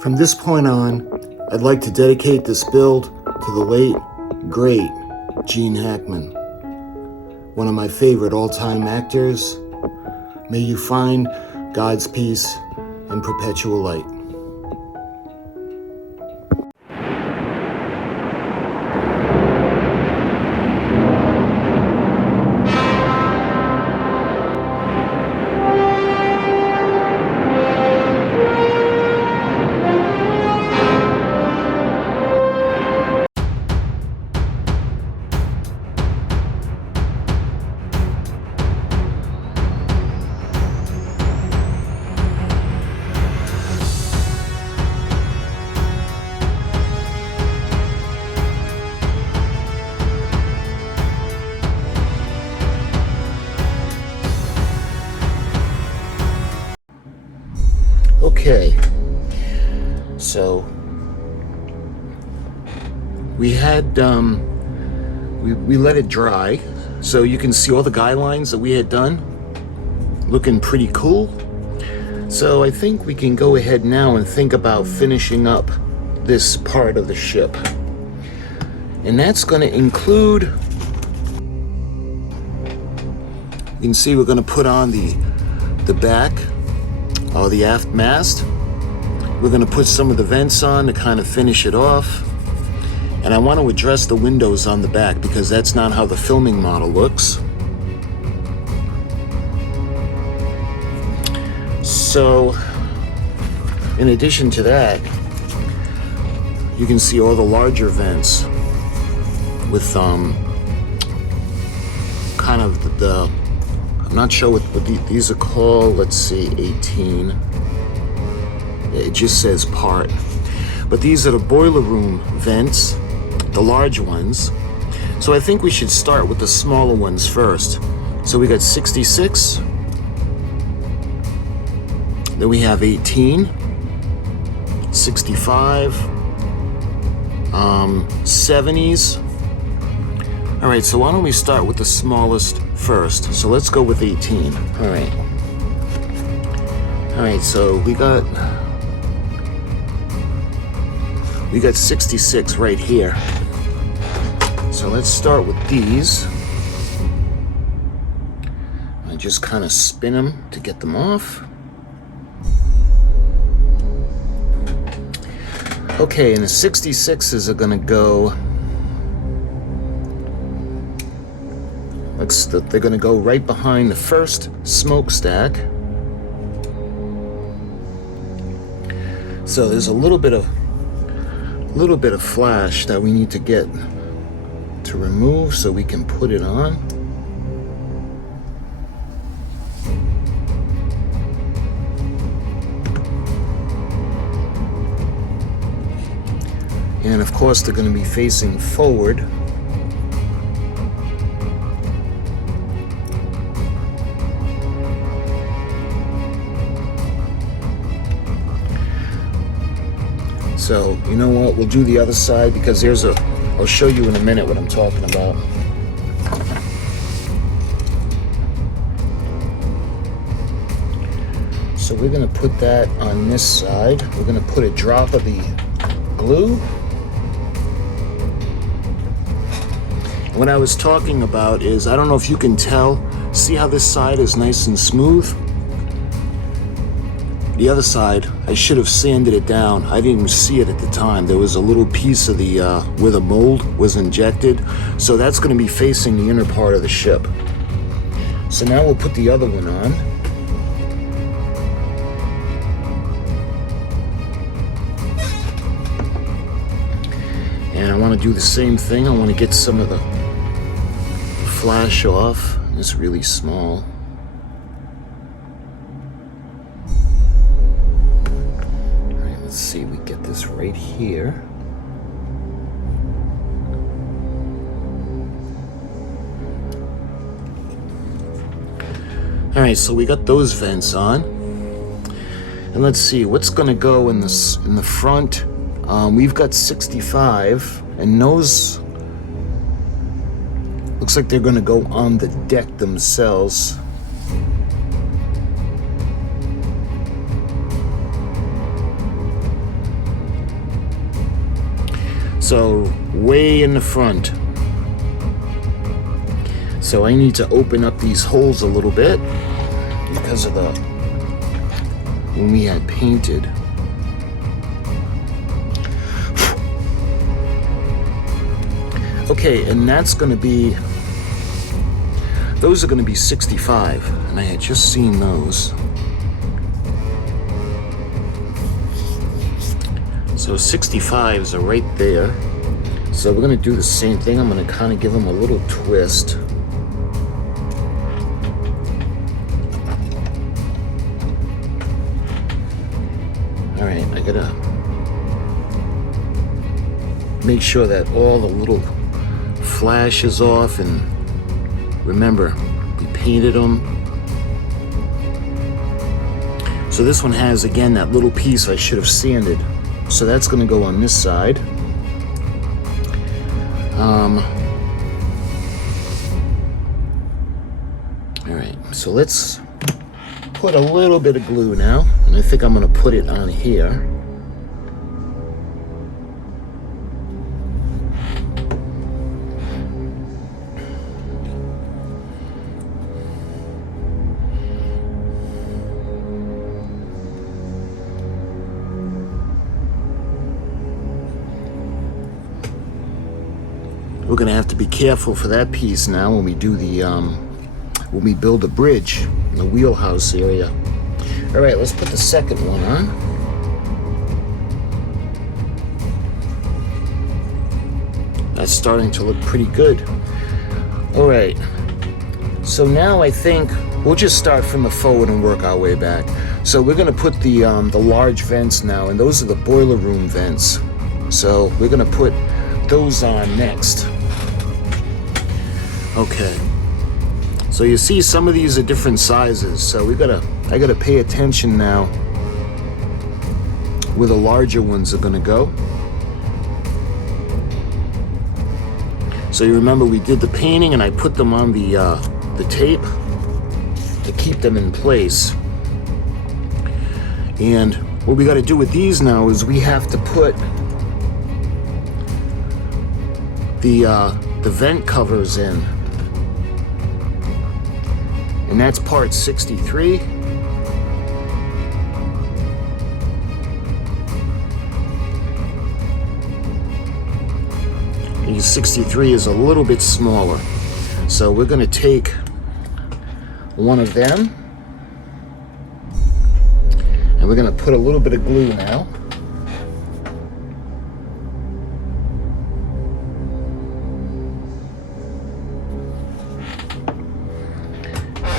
From this point on, I'd like to dedicate this build to the late, great Gene Hackman, one of my favorite all-time actors. May you find God's peace and perpetual light. Okay, so we had we let it dry, so you can see all the guidelines that we had done, looking pretty cool. So I think we can go ahead now and think about finishing up this part of the ship, and that's going to include, you can see we're going to put on the back, the aft mast. We're going to put some of the vents on to kind of finish it off. And I want to address the windows on the back because that's not how the filming model looks. So, in addition to that, you can see all the larger vents with kind of the I'm not sure what these are called. Let's see, 18. It just says part. But these are the boiler room vents, the large ones. So I think we should start with the smaller ones first. So we got 66. Then we have 18, 65, 70s. All right, so why don't we start with the smallest first? So let's go with 18. All right, so we got 66 right here. So let's start with these. I just kind of spin them to get them off. Okay, and the 66s are gonna go, they're going to go right behind the first smokestack. So there's a little bit of flash that we need to get to remove so we can put it on. And of course they're going to be facing forward. So, you know what, we'll do the other side because I'll show you in a minute what I'm talking about. So we're going to put that on this side. We're going to put a drop of the glue. What I was talking about is, I don't know if you can tell, see how this side is nice and smooth? The other side, I should have sanded it down. I didn't even see it at the time. There was a little piece of the, where the mold was injected. So that's gonna be facing the inner part of the ship. So now we'll put the other one on. And I wanna do the same thing. I wanna get some of the flash off. It's really small. Let's see, we get this right here. All right, so we got those vents on. And let's see, what's gonna go in the front? We've got 65, and those looks like they're gonna go on the deck themselves. So way in the front. So I need to open up these holes a little bit because of the when we had painted. Okay, and that's going to be, those are going to be 65, and I had just seen those. So 65s are right there. So we're going to do the same thing. I'm going to kind of give them a little twist. All right, I got to make sure that all the little flash is off, and remember, we painted them. So this one has, again, that little piece I should have sanded. So that's going to go on this side. All right, so let's put a little bit of glue now, and I think I'm going to put it on here. We're gonna have to be careful for that piece now when we do the when we build the bridge in the wheelhouse area. All right, let's put the second one on. That's starting to look pretty good. All right, so now I think we'll just start from the forward and work our way back. So we're gonna put the large vents now, and those are the boiler room vents. So we're gonna put those on next. Okay, so you see some of these are different sizes, so I gotta pay attention now where the larger ones are gonna go. So you remember we did the painting and I put them on the tape to keep them in place. And what we gotta do with these now is we have to put the vent covers in. And that's part 63. And 63 is a little bit smaller. So we're gonna take one of them and we're gonna put a little bit of glue now.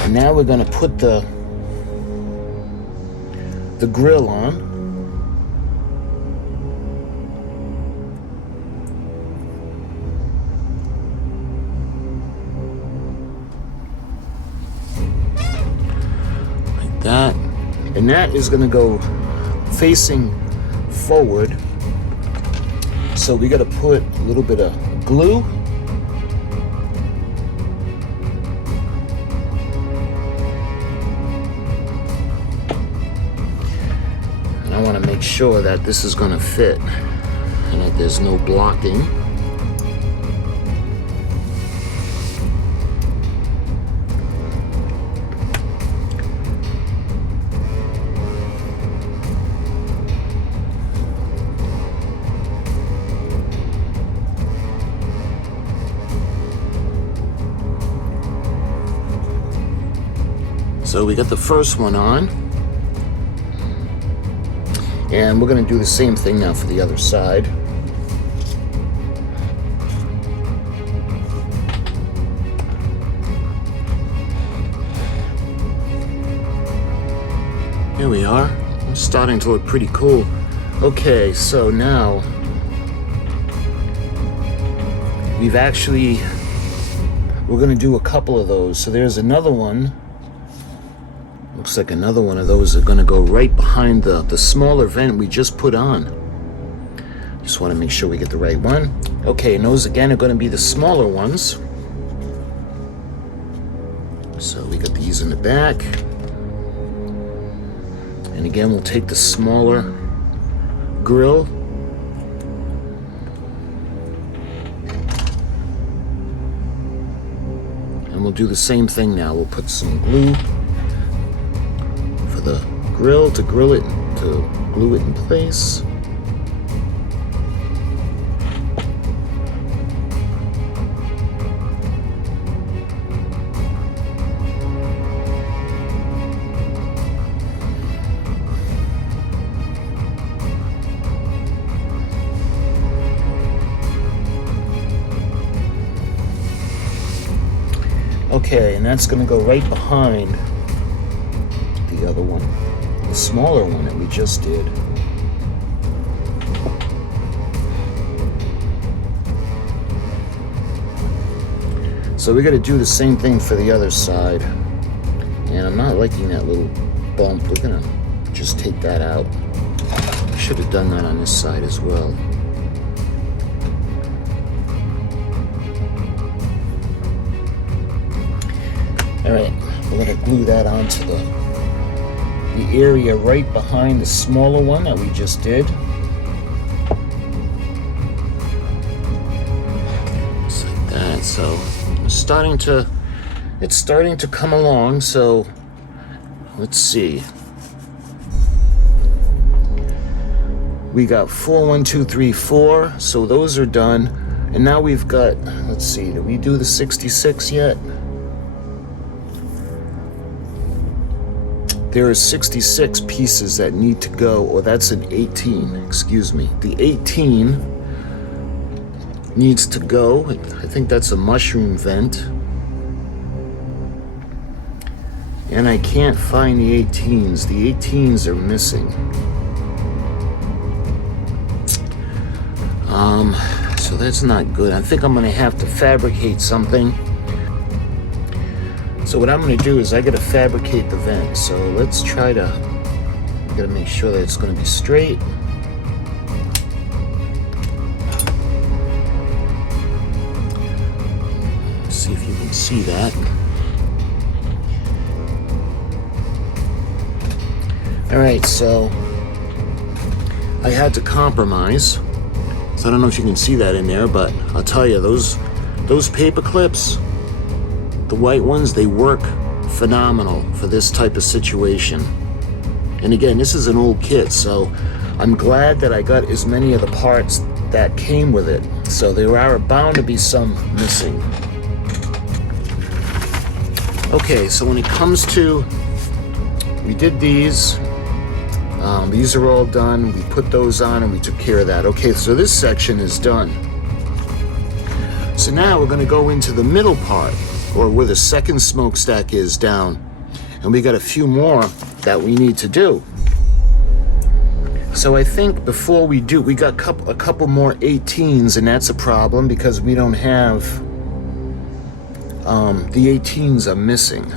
Now we're going to put the grill on. Like that. And that is going to go facing forward. So we got to put a little bit of glue. I want to make sure that this is going to fit and that there's no blocking. So we got the first one on. And we're going to do the same thing now for the other side. Here we are. It's starting to look pretty cool. Okay, so now we're going to do a couple of those. So there's another one. Looks like another one of those are going to go right behind the smaller vent we just put on. Just want to make sure we get the right one. Okay, and those again are going to be the smaller ones. So we got these in the back. And again, we'll take the smaller grill. And we'll do the same thing now. We'll put some glue for the grill to glue it in place. Okay, and that's going to go right behind the other one, the smaller one that we just did. So we got to do the same thing for the other side. And I'm not liking that little bump. We're going to just take that out. Should have done that on this side as well. Alright, we're going to glue that onto the area right behind the smaller one that we just did. Just like that. So it's starting to come along. So let's see. We got 4, 1, 2, 3, 4. So those are done. And now we've got, let's see, did we do the 66 yet? There are 66 pieces that need to go, or that's an 18, excuse me. The 18 needs to go. I think that's a mushroom vent. And I can't find the 18s. The 18s are missing. So that's not good. I think I'm gonna have to fabricate something. So what I'm going to do is I got to fabricate the vent. So let's try to, got to make sure that it's going to be straight. Let's see if you can see that. All right, so I had to compromise. So I don't know if you can see that in there, but I'll tell you, those paper clips, the white ones, they work phenomenal for this type of situation. And again, this is an old kit, so I'm glad that I got as many of the parts that came with it. So there are bound to be some missing. Okay, so when it comes to, we did these are all done. We put those on and we took care of that. Okay, so this section is done. So now we're going to go into the middle part, or where the second smokestack is down. And we got a few more that we need to do. So I think before we do, we got a couple more 18s, and that's a problem because we don't have, the 18s are missing.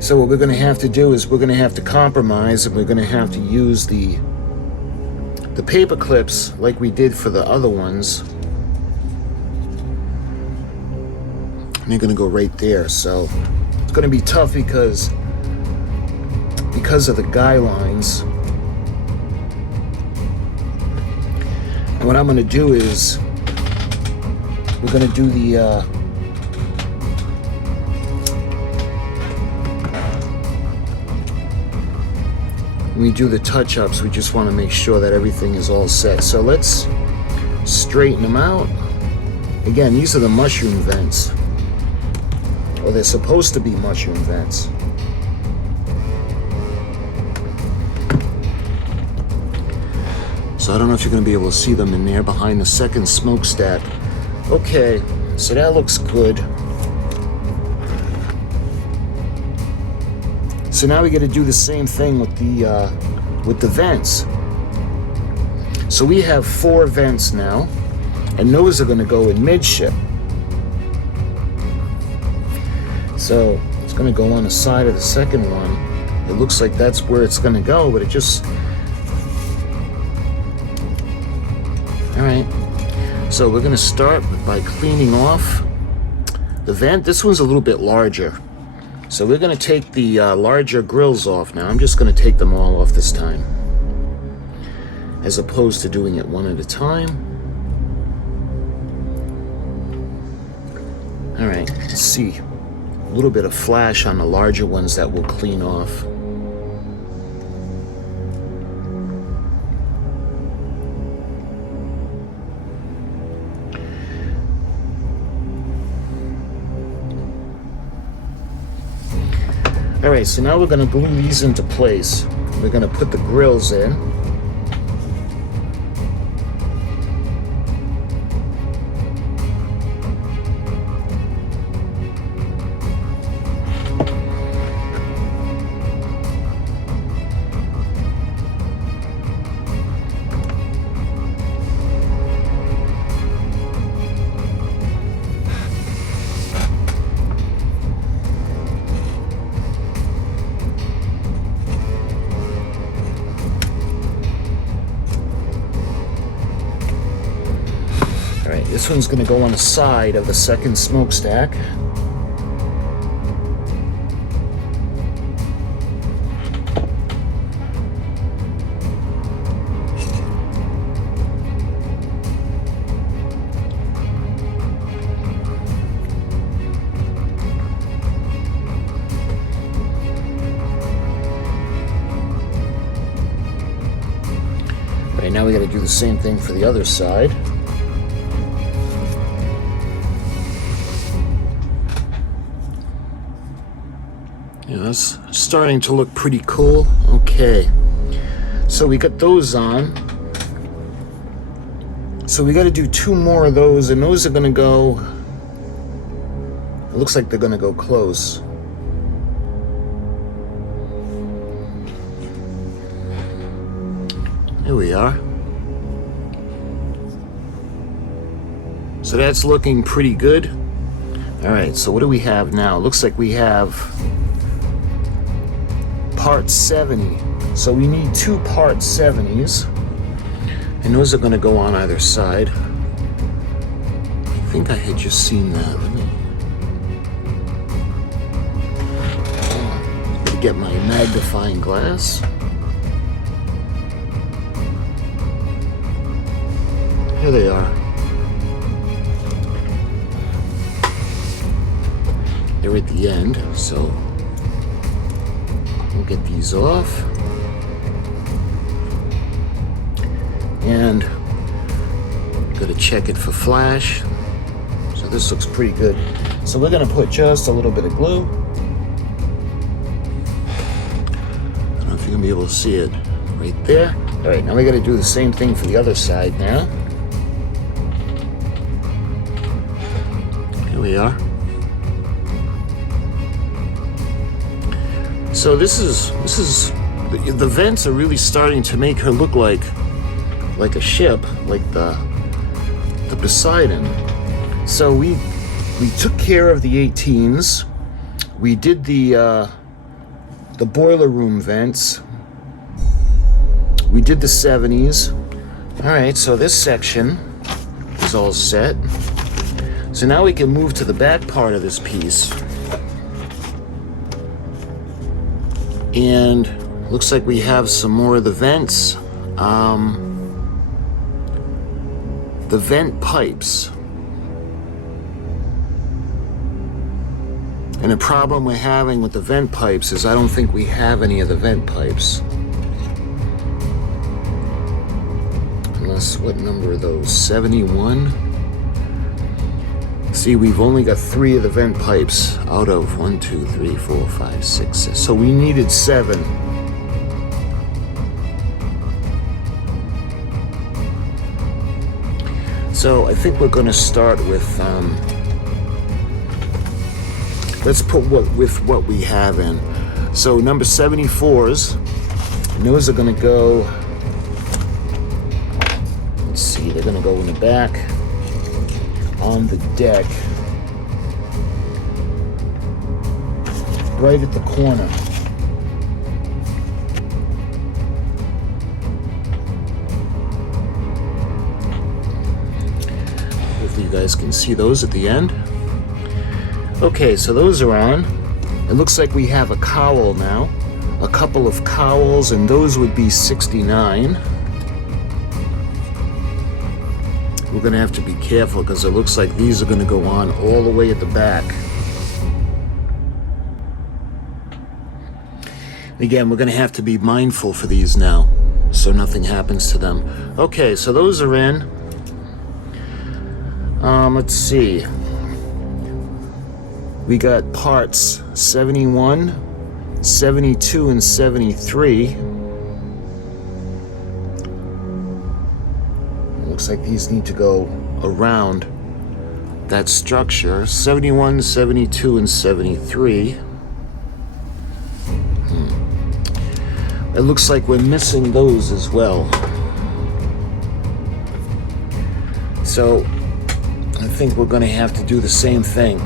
So what we're gonna have to do is we're gonna have to compromise, and we're gonna have to use the paper clips like we did for the other ones. And they're gonna go right there. So it's gonna be tough because of the guy lines. And what I'm gonna do is we're gonna do the when we do the touch-ups, we just want to make sure that everything is all set. So let's straighten them out. Again, these are the mushroom vents. Or they're supposed to be mushroom vents. So I don't know if you're going to be able to see them in there behind the second smokestack. Okay, so that looks good. So now we got to do the same thing with the vents. So we have 4 vents now, and those are going to go in midship. So it's going to go on the side of the second one. It looks like that's where it's going to go, but it just... Alright, so we're going to start by cleaning off the vent. This one's a little bit larger. So we're going to take the larger grills off now. I'm just going to take them all off this time, as opposed to doing it one at a time. All right, let's see. A little bit of flash on the larger ones that we'll clean off. All right, so now we're going to glue these into place. We're going to put the grills in. This one's going to go on the side of the second smokestack. Right now we got to do the same thing for the other side. Yeah, that's starting to look pretty cool. Okay, so we got those on. So we got to do 2 more of those, and those are going to go, it looks like they're going to go close. Here we are. So that's looking pretty good. All right, so what do we have now? Looks like we have part 70. So we need 2 part 70s, and those are going to go on either side. I think I had just seen that. Let me get my magnifying glass. Here they are. They're at the end, so we'll get these off. And got to check it for flash. So this looks pretty good. So we're going to put just a little bit of glue. I don't know if you're going to be able to see it right there. All right, now we got to do the same thing for the other side now. Here we are. So this is the vents are really starting to make her look like a ship, like the Poseidon. So we took care of the 18s. We did the boiler room vents. We did the 70s. All right, so this section is all set. So now we can move to the back part of this piece. And looks like we have some more of the vents. The vent pipes. And the problem we're having with the vent pipes is I don't think we have any of the vent pipes. Unless, what number are those? 71? See, we've only got 3 of the vent pipes out of 1, 2, 3, 4, 5, 6, 7. So we needed 7. So I think we're going to start with, let's put what we have in. So number 74s, and those are going to go, let's see, they're going to go in the back on the deck, right at the corner. Hopefully you guys can see those at the end. Okay, so those are on. It looks like we have a cowl now, a couple of cowls, and those would be 69. we're going to have to be careful because it looks like these are going to go on all the way at the back. Again, we're going to have to be mindful for these now so nothing happens to them. Okay, so those are in. Let's see. We got parts 71, 72, and 73. Looks like these need to go around that structure. 71, 72, and 73. It looks like we're missing those as well. So I think we're going to have to do the same thing.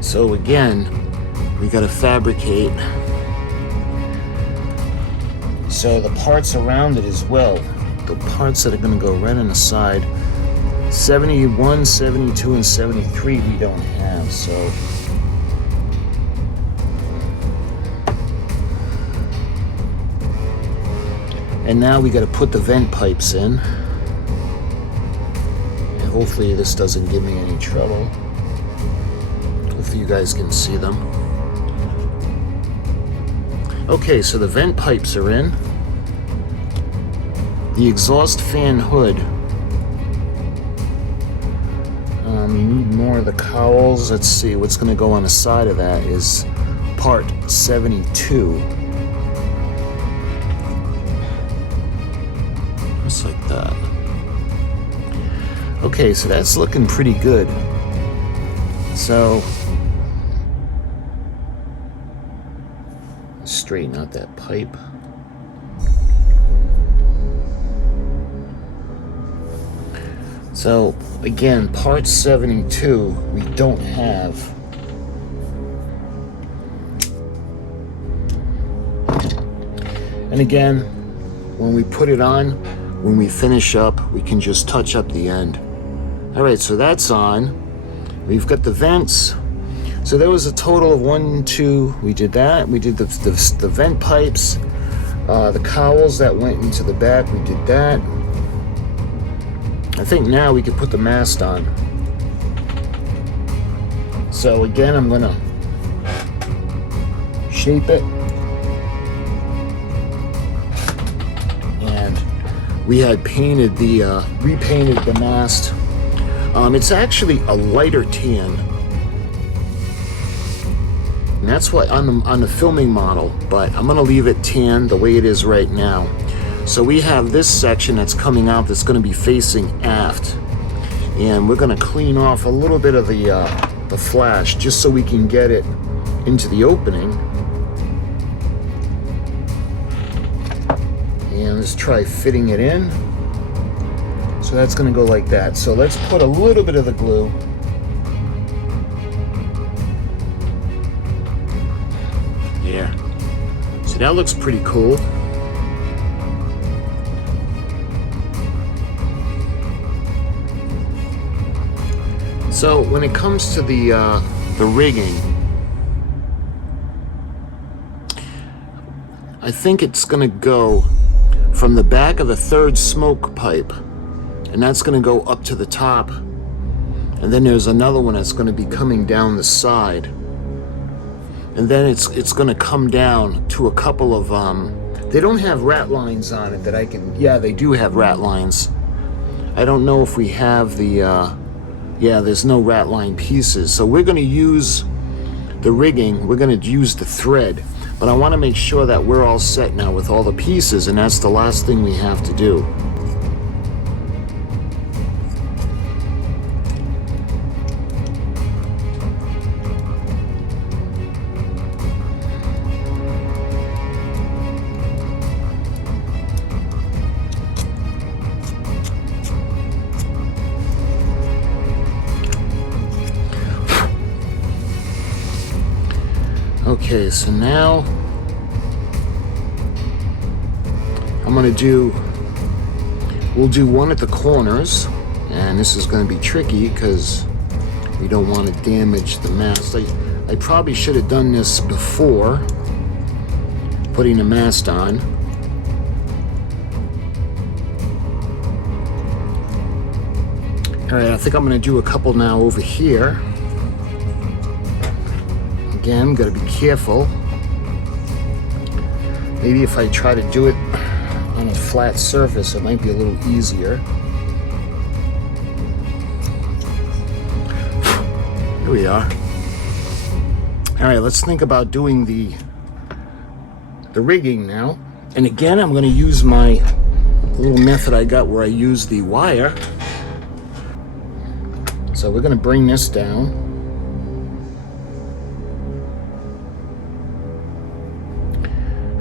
So again, we got to fabricate. So the parts around it as well. The parts that are going to go right on the side. 71, 72, and 73 we don't have, so. And now we got to put the vent pipes in. And hopefully this doesn't give me any trouble. Hopefully you guys can see them. Okay, so the vent pipes are in. The exhaust fan hood. You need more of the cowls. Let's see, what's going to go on the side of that is part 72. Just like that. Okay, so that's looking pretty good. So, straighten out that pipe. So, again, part 72 we don't have. And again, when we put it on, when we finish up, we can just touch up the end. All right, so that's on. We've got the vents. So there was a total of 1, 2, we did that. We did the vent pipes, the cowls that went into the back, we did that. I think now we can put the mast on. So again, I'm gonna shape it. And we had painted repainted the mast. It's actually a lighter tan. And that's what on the filming model, but I'm gonna leave it tan the way it is right now. So we have this section that's coming out that's going to be facing aft, and we're going to clean off a little bit of the flash just so we can get it into the opening. And let's try fitting it in. So that's going to go like that. So let's put a little bit of the glue. Yeah. So that looks pretty cool. So when it comes to the rigging, I think it's going to go from the back of the third smoke pipe, and that's going to go up to the top, and then there's another one that's going to be coming down the side, and then it's going to come down to a couple of they don't have rat lines on it that I can. Yeah, they do have rat lines. I don't know if we have the yeah, there's no rat line pieces. So we're going to use the rigging. We're going to use the thread. But I want to make sure that we're all set now with all the pieces, and that's the last thing we have to do. Okay, so now we'll do one at the corners, and this is going to be tricky because we don't want to damage the mast. I probably should have done this before putting the mast on. All right, I think I'm gonna do a couple now over here. Again, gotta be careful. Maybe if I try to do it on a flat surface, it might be a little easier. Here we are. All right, let's think about doing the rigging now. And again, I'm going to use my little method I got where I use the wire. So we're going to bring this down.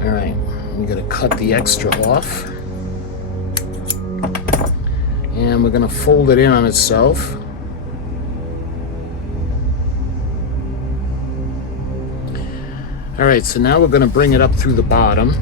All right, we're going to cut the extra off. And we're going to fold it in on itself. All right, so now we're going to bring it up through the bottom.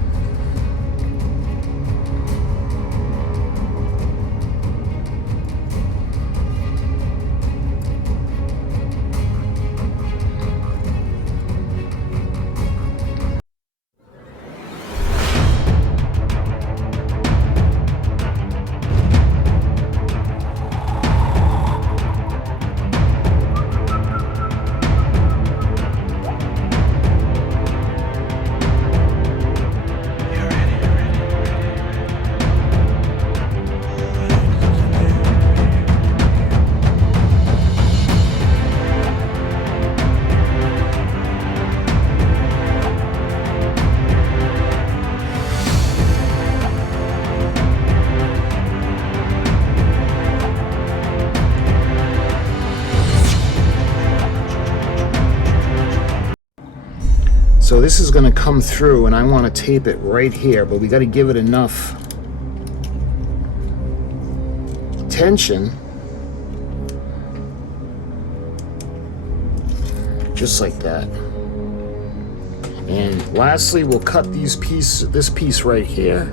So this is going to come through, and I want to tape it right here, but we got to give it enough tension, just like that. And lastly, we'll cut this piece right here.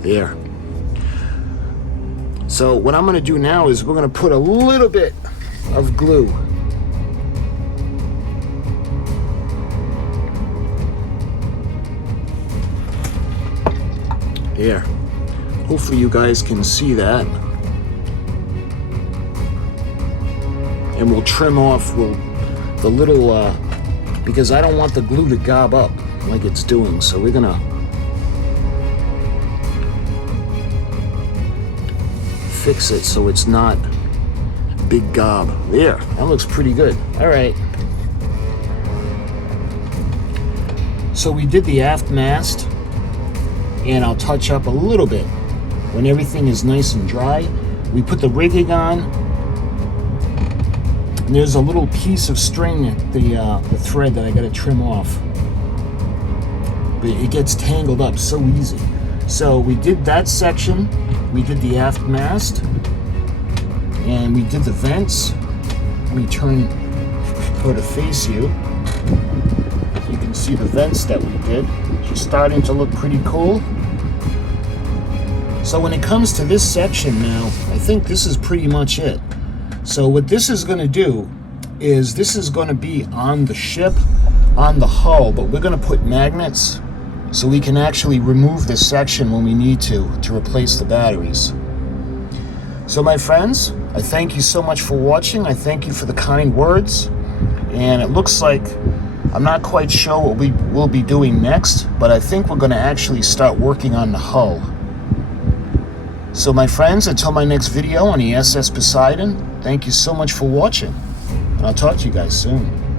There. So what I'm going to do now is we're going to put a little bit of glue. There. Hopefully you guys can see that. And we'll trim off the little, because I don't want the glue to gob up like it's doing. So we're gonna fix it so it's not big gob. There, that looks pretty good. All right. So we did the aft mast. And I'll touch up a little bit when everything is nice and dry. We put the rigging on, and there's a little piece of string at the thread that I got to trim off. But it gets tangled up so easy. So we did that section. We did the aft mast, and we did the vents. Let me turn to face you. You can see the vents that we did. It's starting to look pretty cool. So when it comes to this section now, I think this is pretty much it. So what this is going to do is this is going to be on the ship, on the hull, but we're going to put magnets so we can actually remove this section when we need to replace the batteries. So my friends, I thank you so much for watching. I thank you for the kind words. And it looks like I'm not quite sure what we will be doing next, but I think we're going to actually start working on the hull. So my friends, until my next video on the SS Poseidon, thank you so much for watching, and I'll talk to you guys soon.